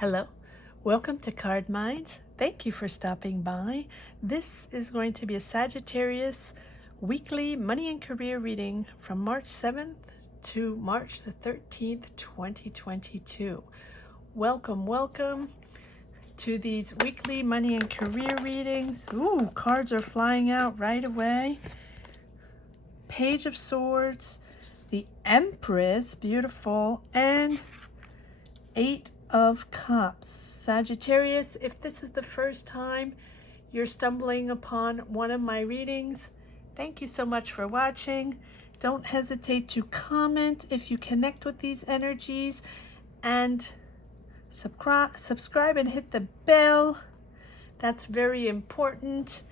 Hello, welcome to Card Minds. Thank you for stopping by. This is going to be a Sagittarius weekly money and career reading from March 7th to March the 13th, 2022. Welcome to these weekly money and career readings. Ooh, cards are flying out right away. Page of Swords, the Empress, beautiful, and Eight of Cups. Sagittarius, if this is the first time you're stumbling upon one of my readings, thank you so much for watching. Don't hesitate to comment if you connect with these energies, and subscribe and hit the bell. That's very important.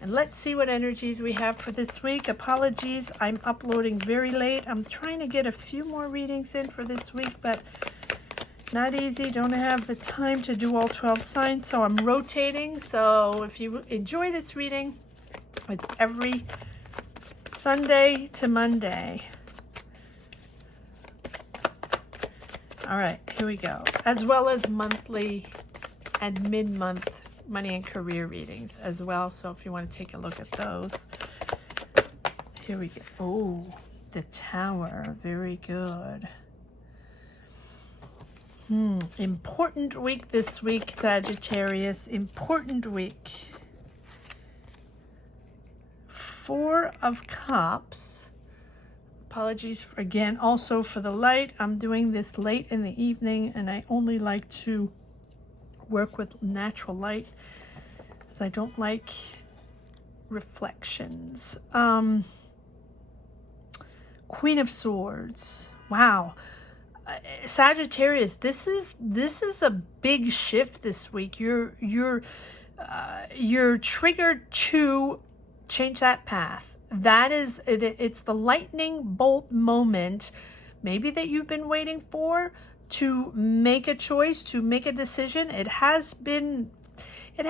And let's see what energies we have for this week. Apologies, I'm uploading very late. I'm trying to get a few more readings in for this week, but not easy. Don't have the time to do all 12 signs, so I'm rotating. So if you enjoy this reading, it's every Sunday to Monday. All right, here we go. As well as monthly and mid-month money and career readings as well. So if you want to take a look at those. Here we go. Oh, the Tower. Very good. Important week this week, Sagittarius. Important week. Four of Cups. Apologies for, again, also for the light. I'm doing this late in the evening, and I only like to work with natural light, because I don't like reflections. Queen of Swords. Wow. Sagittarius, this is a big shift this week. You're triggered to change that path. That is it. It's the lightning bolt moment, maybe, that you've been waiting for, to make a choice, to make a decision. It has been a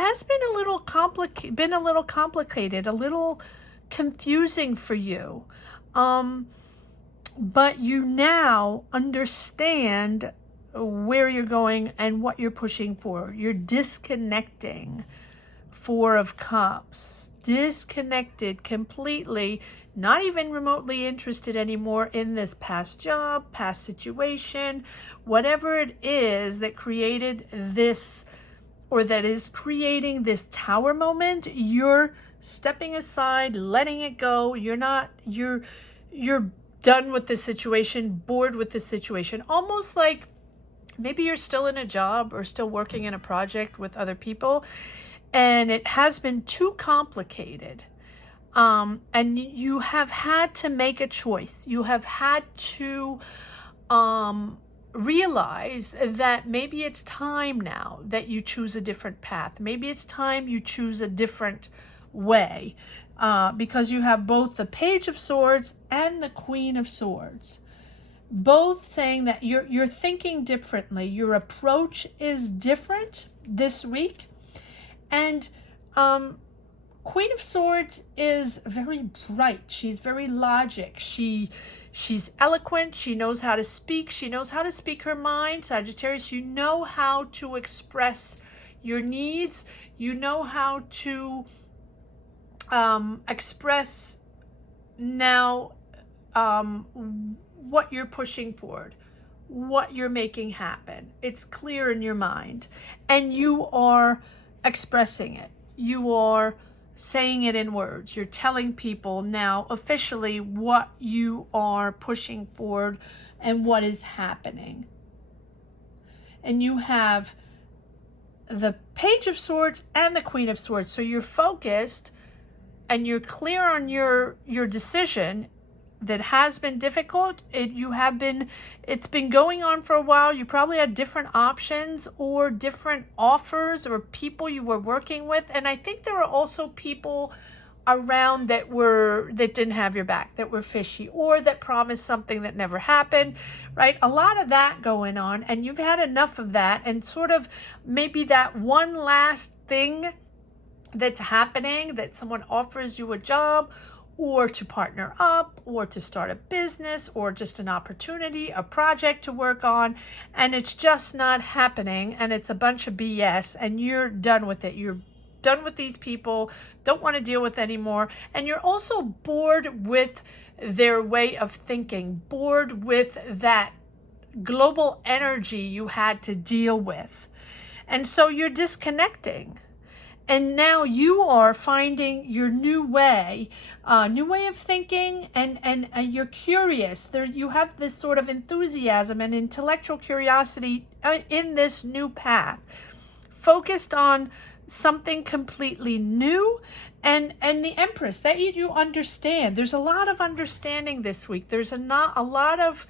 little complicated, a little confusing for you. But you now understand where you're going and what you're pushing for. You're disconnecting. Four of Cups. Disconnected completely, not even remotely interested anymore in this past job, past situation, whatever it is that created this, or that is creating this Tower moment. You're stepping aside, letting it go. You're done with the situation, bored with the situation. Almost like maybe you're still in a job or still working in a project with other people, and it has been too complicated. And you have had to make a choice. You have had to realize that maybe it's time now that you choose a different path. Maybe it's time you choose a different way. Because you have both the Page of Swords and the Queen of Swords, both saying that you're thinking differently. Your approach is different this week. And Queen of Swords is very bright. She's very logic. She's eloquent. She knows how to speak. She knows how to speak her mind. Sagittarius, you know how to express your needs. You know how to express now what you're pushing forward, what you're making happen. It's clear in your mind, and you are expressing it. You are saying it in words. You're telling people now officially what you are pushing forward and what is happening. And you have the Page of Swords and the Queen of Swords, so you're focused and you're clear on your decision that has been difficult. It's been going on for a while. You probably had different options or different offers or people you were working with. And I think there were also people around that didn't have your back, that were fishy, or that promised something that never happened, right? A lot of that going on, and you've had enough of that, and sort of maybe that one last thing that's happening, that someone offers you a job, or to partner up, or to start a business, or just an opportunity, a project to work on, and it's just not happening, and it's a bunch of BS, and you're done with it. You're done with these people, don't want to deal with anymore, and you're also bored with their way of thinking, bored with that global energy you had to deal with. And so you're disconnecting. And now you are finding your new way of thinking, and you're curious. There, you have this sort of enthusiasm and intellectual curiosity in this new path, focused on something completely new. And the Empress, that you understand. There's a lot of understanding this week. There's a lot of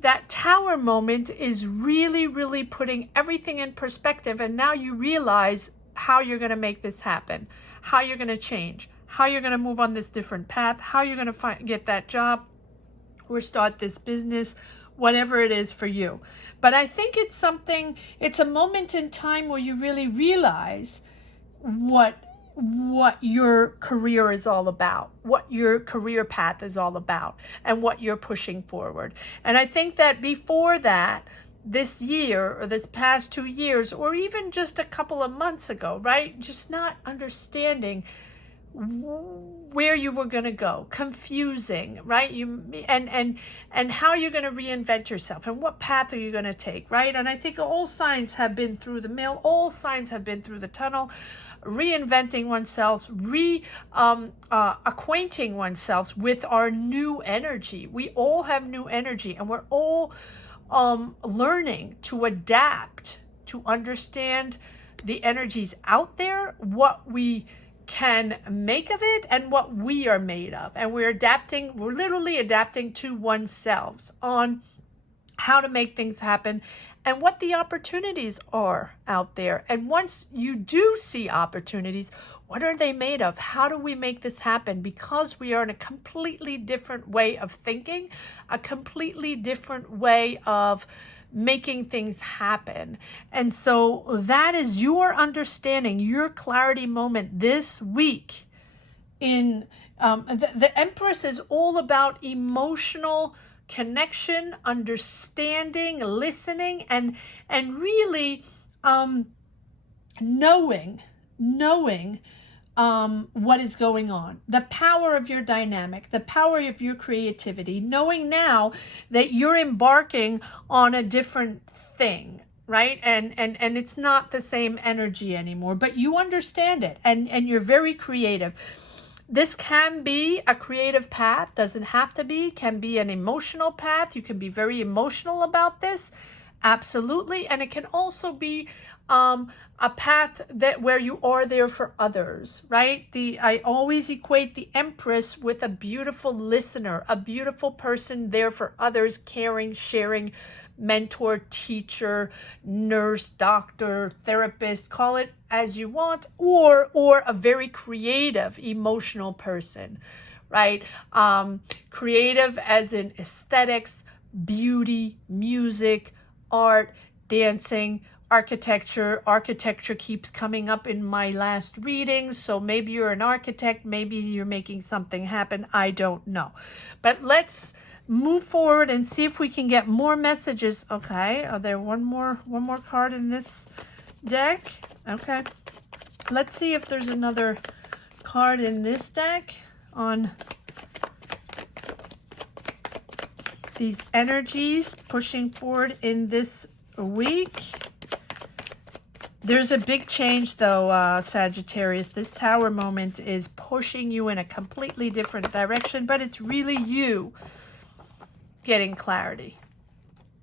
that Tower moment is really, really putting everything in perspective. And now you realize how you're going to make this happen, how you're going to change, how you're going to move on this different path, how you're going to get that job or start this business, whatever it is for you. But I think it's a moment in time where you really realize what your career is all about, what your career path is all about, and what you're pushing forward. And I think that before that, this year or this past 2 years, or even just a couple of months ago, right? Just not understanding where you were going to go, confusing, right? And how you're going to reinvent yourself, and what path are you going to take, right? And I think all signs have been through the mill, all signs have been through the tunnel, reinventing oneself, acquainting oneself with our new energy. We all have new energy, and we're all learning to adapt, to understand the energies out there, what we can make of it, and what we are made of. And we're literally adapting to oneself on how to make things happen and what the opportunities are out there. And once you do see opportunities, what are they made of? How do we make this happen? Because we are in a completely different way of thinking, a completely different way of making things happen. And so that is your understanding, your clarity moment this week. In the Empress is all about emotional connection, understanding, listening, and really knowing what is going on, the power of your dynamic, the power of your creativity, knowing now that you're embarking on a different thing, right? And it's not the same energy anymore, but you understand it, and you're very creative. This can be a creative path, doesn't have to be, can be an emotional path. You can be very emotional about this, absolutely. And it can also be a path where you are there for others, right? I always equate the Empress with a beautiful listener, a beautiful person there for others, caring, sharing, mentor, teacher, nurse, doctor, therapist, call it as you want, or a very creative, emotional person, right? Creative as in aesthetics, beauty, music, art, dancing, architecture. Architecture keeps coming up in my last readings, so maybe you're an architect, maybe you're making something happen, I don't know. But let's move forward and see if we can get more messages. Okay, are there one more card in this deck? Okay, let's see if there's another card in this deck on these energies pushing forward in this week. There's a big change though, Sagittarius. This Tower moment is pushing you in a completely different direction, but it's really you getting clarity,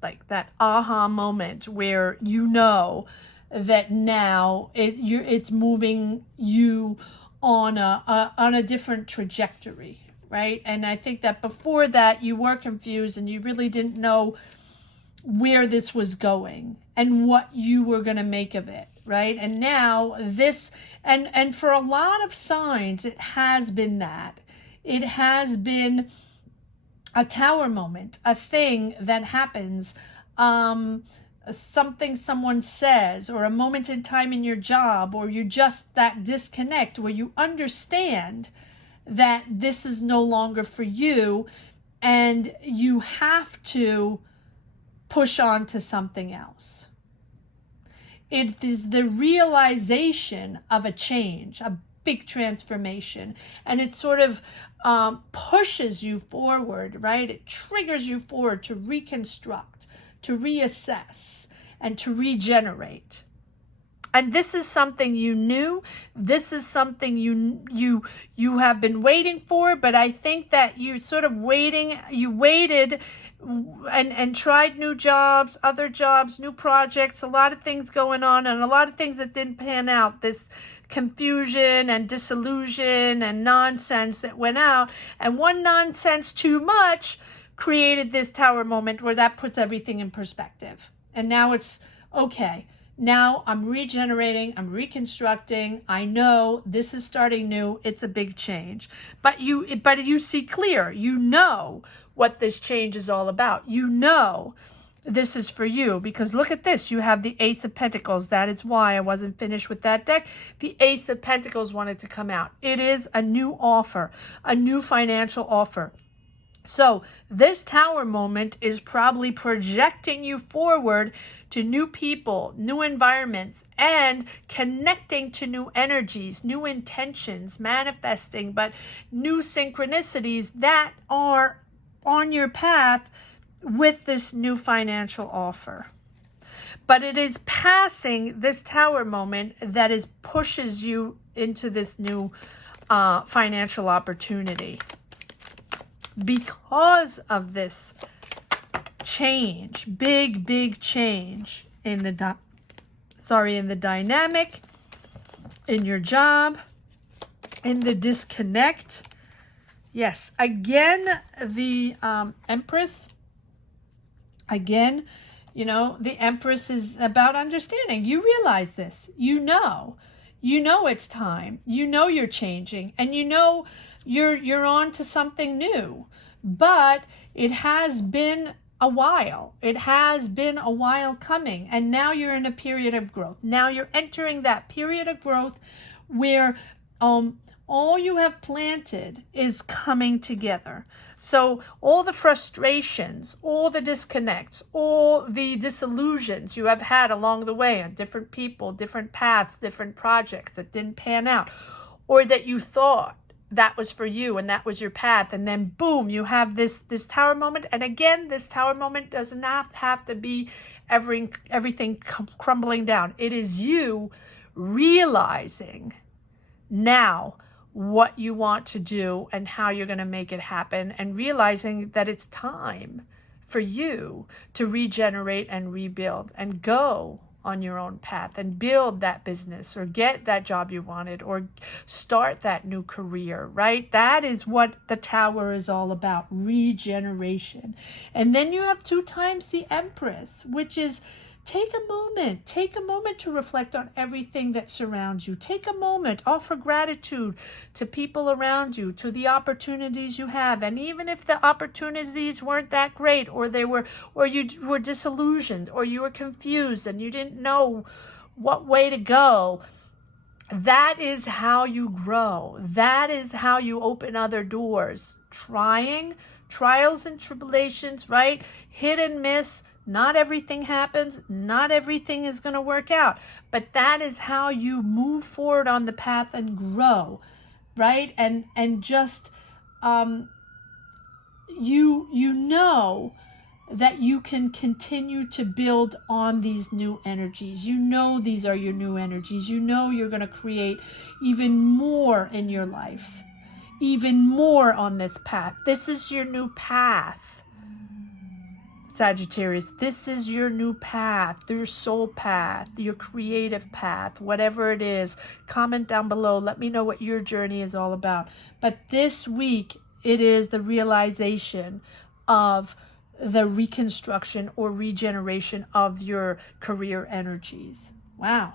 like that aha moment where you know that now it's moving you on a different trajectory, right? And I think that before that you were confused and you really didn't know where this was going and what you were going to make of it, right? And now this, and for a lot of signs, it has been that. It has been a Tower moment, a thing that happens, something someone says, or a moment in time in your job, or you just that disconnect where you understand that this is no longer for you, and you have to push on to something else. It is the realization of a change, a big transformation, and it sort of pushes you forward, right? It triggers you forward to reconstruct, to reassess, and to regenerate. And this is something you knew. This is something you have been waiting for, but I think that you sort of you waited and tried new jobs, other jobs, new projects, a lot of things going on, and a lot of things that didn't pan out. This confusion and disillusion and nonsense that went out, and one nonsense too much created this tower moment where that puts everything in perspective. And now it's okay. Now I'm regenerating, I'm reconstructing. I know this is starting new. It's a big change. But you see clear. You know what this change is all about. You know this is for you, because look at this. You have the Ace of Pentacles. That is why I wasn't finished with that deck. The Ace of Pentacles wanted to come out. It is a new offer, a new financial offer. So this tower moment is probably projecting you forward to new people, new environments, and connecting to new energies, new intentions, manifesting, but new synchronicities that are on your path with this new financial offer. But it is passing this tower moment that pushes you into this new financial opportunity. Because of this change, big change in the dynamic, in your job, in the disconnect. Yes, again, the Empress. Again, the Empress is about understanding. You realize this. You know it's time. You know you're changing, and you know you're on to something new. But it has been a while. It has been a while coming, and now you're in a period of growth. Now you're entering that period of growth where all you have planted is coming together. So all the frustrations, all the disconnects, all the disillusions you have had along the way on different people, different paths, different projects that didn't pan out, or that you thought that was for you and that was your path, and then boom, you have this tower moment. And again, this tower moment does not have to be everything crumbling down. It is you realizing now what you want to do and how you're going to make it happen, and realizing that it's time for you to regenerate and rebuild and go on your own path and build that business, or get that job you wanted, or start that new career, right? That is what the tower is all about, regeneration. And then you have 2 times the Empress, which is take a moment to reflect on everything that surrounds you. Take a moment, offer gratitude to people around you, to the opportunities you have. And even if the opportunities weren't that great, or you were disillusioned, or you were confused and you didn't know what way to go, that is how you grow. That is how you open other doors. Trials and tribulations, right? Hit and miss. Not everything happens. Not everything is going to work out. But that is how you move forward on the path and grow, right? And just you know that you can continue to build on these new energies. You know these are your new energies. You know you're going to create even more in your life, even more on this path. This is your new path. Sagittarius, this is your new path, your soul path, your creative path, whatever it is. Comment down below. Let me know what your journey is all about. But this week, it is the realization of the reconstruction or regeneration of your career energies. Wow.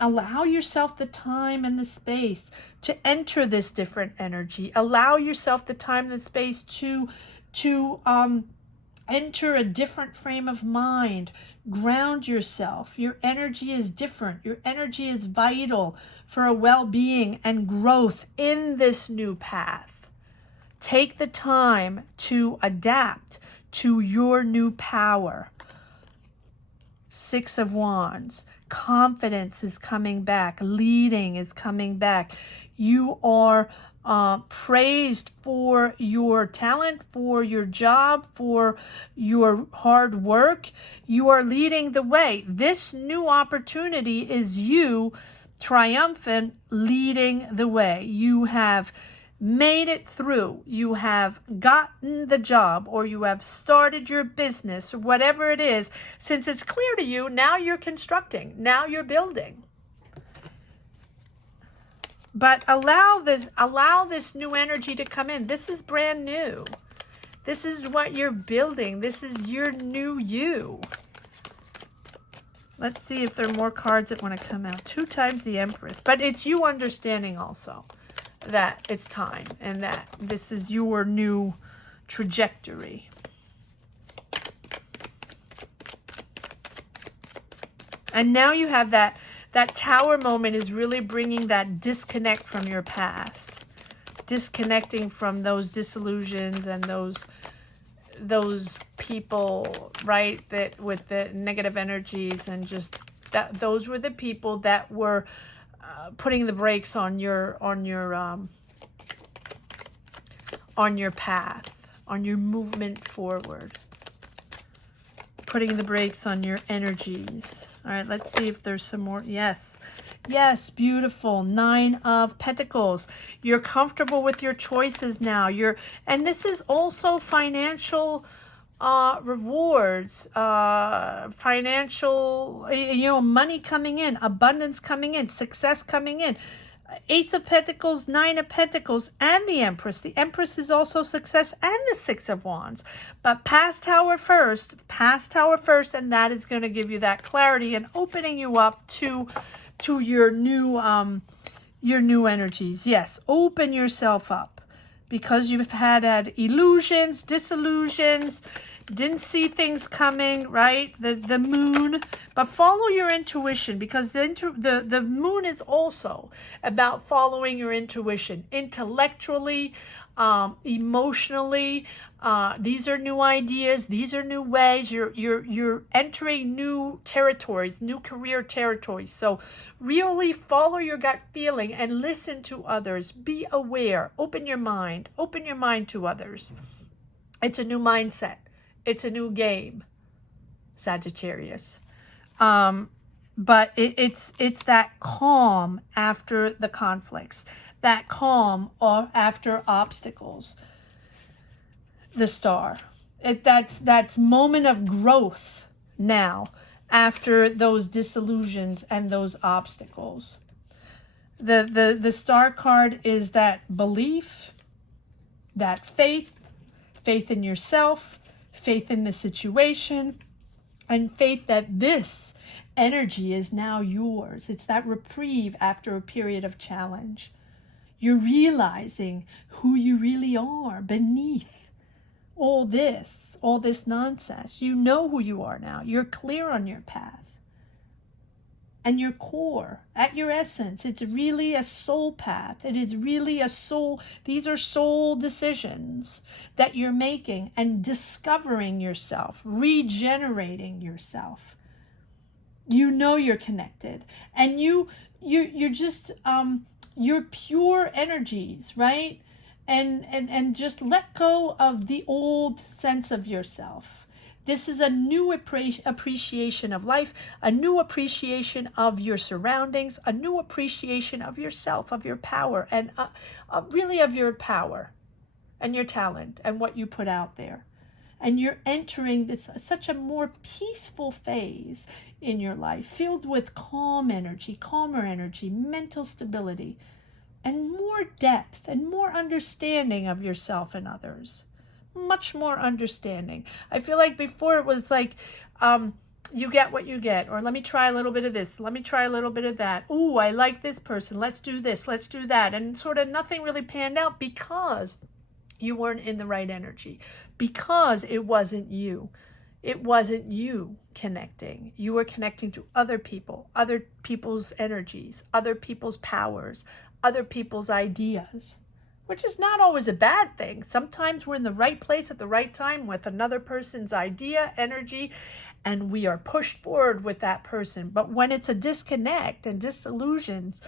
Allow yourself the time and the space to enter this different energy. Allow yourself the time and the space to Enter a different frame of mind. Ground yourself. Your energy is different. Your energy is vital for a well-being and growth in this new path. Take the time to adapt to your new power. Six of Wands. Confidence is coming back. Leading is coming back. You are praised for your talent, for your job, for your hard work. You are leading the way. This new opportunity is you triumphant, leading the way. You have made it through. You have gotten the job, or you have started your business, or whatever it is. Since it's clear to you, now you're constructing, now you're building. But allow this new energy to come in. This is brand new. This is what you're building. This is your new you. Let's see if there are more cards that want to come out. 2 times the Empress. But it's you understanding also that it's time and that this is your new trajectory. And now you have that Tower moment is really bringing that disconnect from your past. Disconnecting from those disillusions and those people, right, that with the negative energies, and just that those were the people that were putting the brakes on your path, on your movement forward. Putting the brakes on your energies. All right, let's see if there's some more. Yes. Yes, beautiful. 9 of Pentacles. You're comfortable with your choices now. And this is also financial rewards, financial, money coming in, abundance coming in, success coming in. Ace of Pentacles, 9 of Pentacles, and the Empress. The Empress is also success, and the 6 of Wands. But past Tower first, and that is going to give you that clarity and opening you up to your new energies. Yes, open yourself up, because you've had illusions, disillusions, didn't see things coming, right? The moon. But follow your intuition, because the moon is also about following your intuition intellectually, emotionally. These are new ideas. These are new ways. You're entering new territories, new career territories. So really follow your gut feeling and listen to others. Be aware. Open your mind to others. It's a new mindset. It's a new game, Sagittarius. But it's that calm after the conflicts, that calm after obstacles. The Star. That's moment of growth now after those disillusions and those obstacles. The Star card is that belief, that faith in yourself, faith in the situation, and faith that this energy is now yours. It's that reprieve after a period of challenge. You're realizing who you really are beneath all this nonsense. You know who you are now. You're clear on your path. And your core, at your essence, it's really a soul path. It is really a soul. These are soul decisions that you're making and discovering yourself, regenerating yourself. You know you're connected, and you're just you're pure energies, right? And just let go of the old sense of yourself. This is a new appreciation of life, a new appreciation of your surroundings, a new appreciation of yourself, of your power, and really of your power and your talent and what you put out there. And you're entering such a more peaceful phase in your life, filled with calmer energy, mental stability, and more depth and more understanding of yourself and others. Much more understanding. I feel like before it was like, you get what you get, or let me try a little bit of this, let me try a little bit of that. Ooh, I like this person, let's do this, let's do that. And sort of nothing really panned out because You weren't in the right energy because it wasn't you. It wasn't you connecting. You were connecting to other people's energies, other people's powers, other people's ideas, which is not always a bad thing. Sometimes we're in the right place at the right time with another person's idea, energy, and we are pushed forward with that person. But when it's a disconnect and disillusions,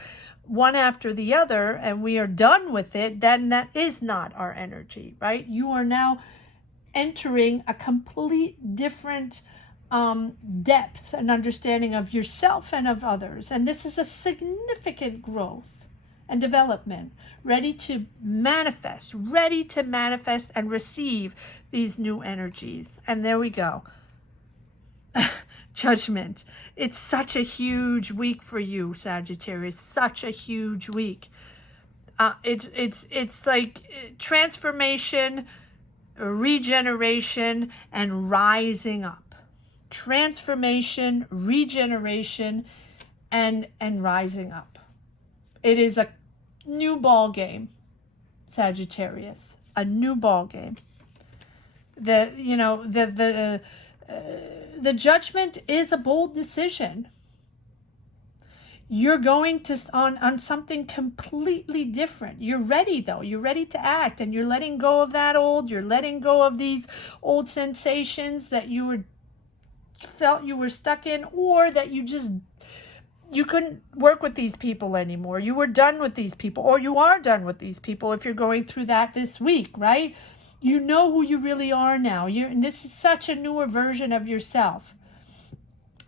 one after the other, and we are done with it, then that is not our energy, right? You are now entering a complete different depth and understanding of yourself and of others. And this is a significant growth and development, ready to manifest and receive these new energies. And there we go. Judgment. It's such a huge week for you, Sagittarius. Such a huge week. It's like transformation, regeneration, and rising up. Transformation, regeneration, and rising up. It is a new ball game, Sagittarius. A new ball game. The judgment is a bold decision. You're going to on something completely different. You're ready though. You're ready to act, and you're letting go of that old. You're letting go of these old sensations that you felt you were stuck in, or that you couldn't work with these people anymore. You were done with these people, or you are done with these people if you're going through that this week, right? You know who you really are now. And this is such a newer version of yourself.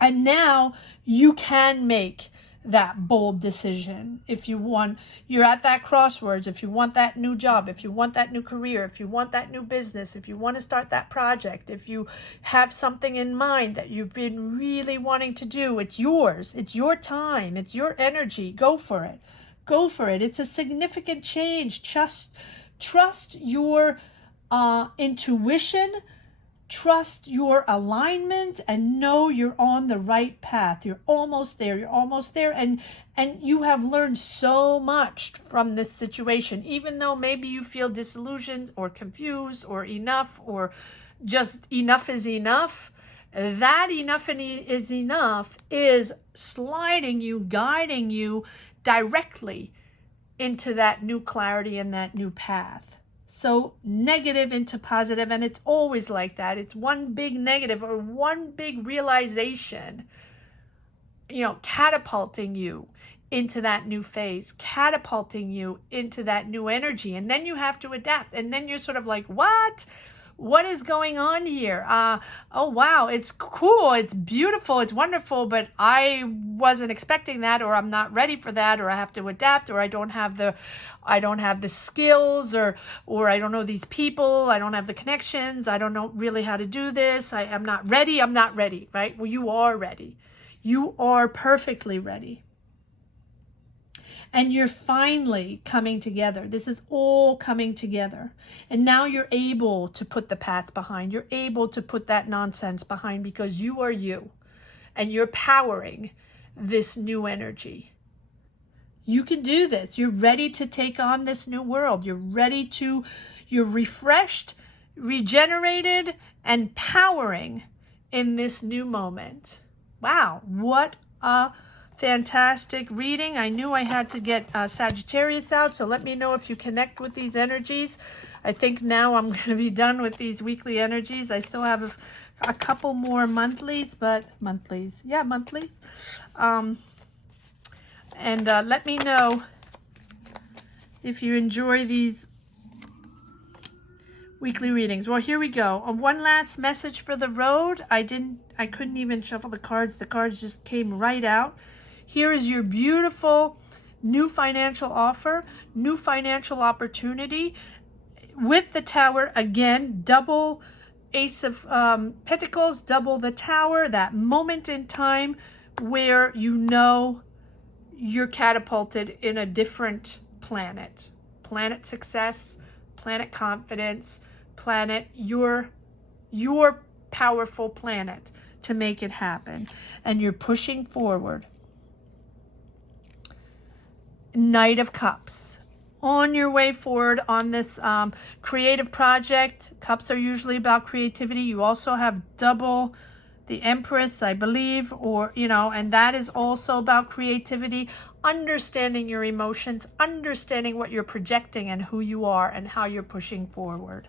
And now you can make that bold decision. If you want, you're at that crossroads. If you want that new job, if you want that new career, if you want that new business, if you want to start that project, if you have something in mind that you've been really wanting to do, it's yours. It's your time. It's your energy. Go for it. Go for it. It's a significant change. Trust your intuition. Trust your alignment and know you're on the right path. You're almost there. You're almost there. And you have learned so much from this situation, even though maybe you feel disillusioned or confused or enough, or just enough is enough. That enough is enough is sliding you, guiding you directly into that new clarity and that new path. So negative into positive, and it's always like that. It's one big negative or one big realization, catapulting you into that new phase, catapulting you into that new energy. And then you have to adapt. And then you're sort of like, what is going on here? Oh, wow, it's cool. It's beautiful. It's wonderful. But I wasn't expecting that, or I'm not ready for that, or I have to adapt, or I don't have the skills, or I don't know these people. I don't have the connections. I don't know really how to do this. I'm not ready. I'm not ready, right? Well, you are ready. You are perfectly ready. And you're finally coming together. This is all coming together. And now you're able to put the past behind. You're able to put that nonsense behind, because you are you. And you're powering this new energy. You can do this. You're ready to take on this new world. You're refreshed, regenerated, and powering in this new moment. Wow, what a fantastic reading. I knew I had to get Sagittarius out, so let me know if you connect with these energies. I think now I'm going to be done with these weekly energies. I still have a couple more monthlies. And let me know if you enjoy these weekly readings. Well, here we go. One last message for the road. I couldn't even shuffle the cards. The cards just came right out. Here is your beautiful new financial offer, new financial opportunity with the Tower. Again, double Ace of Pentacles, double the Tower, that moment in time where you're catapulted in a different planet. Planet success, planet confidence, planet your powerful planet to make it happen. And you're pushing forward. Knight of Cups. on your way forward on this creative project. Cups are usually about creativity. You also have double the Empress, I believe, or, you know, and that is also about creativity, understanding your emotions, understanding what you're projecting and who you are and how you're pushing forward.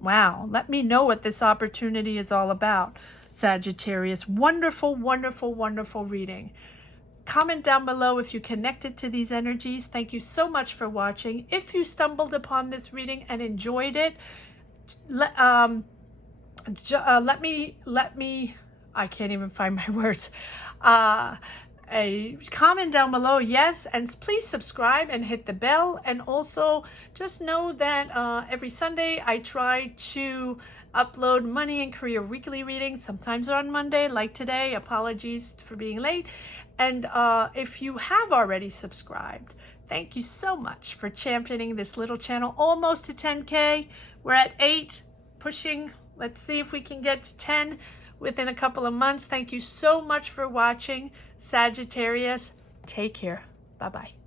Wow, let me know what this opportunity is all about, Sagittarius. Wonderful, wonderful, wonderful reading. Comment down below if you connected to these energies. Thank you so much for watching. If you stumbled upon this reading and enjoyed it, let me, I can't even find my words. A comment down below, yes, and please subscribe and hit the bell. And also just know that every Sunday I try to upload money and career weekly readings, sometimes on Monday like today. Apologies for being late. And if you have already subscribed, thank you so much for championing this little channel. Almost to 10K. We're at 8, pushing. Let's see if we can get to 10 within a couple of months. Thank you so much for watching, Sagittarius. Take care. Bye-bye.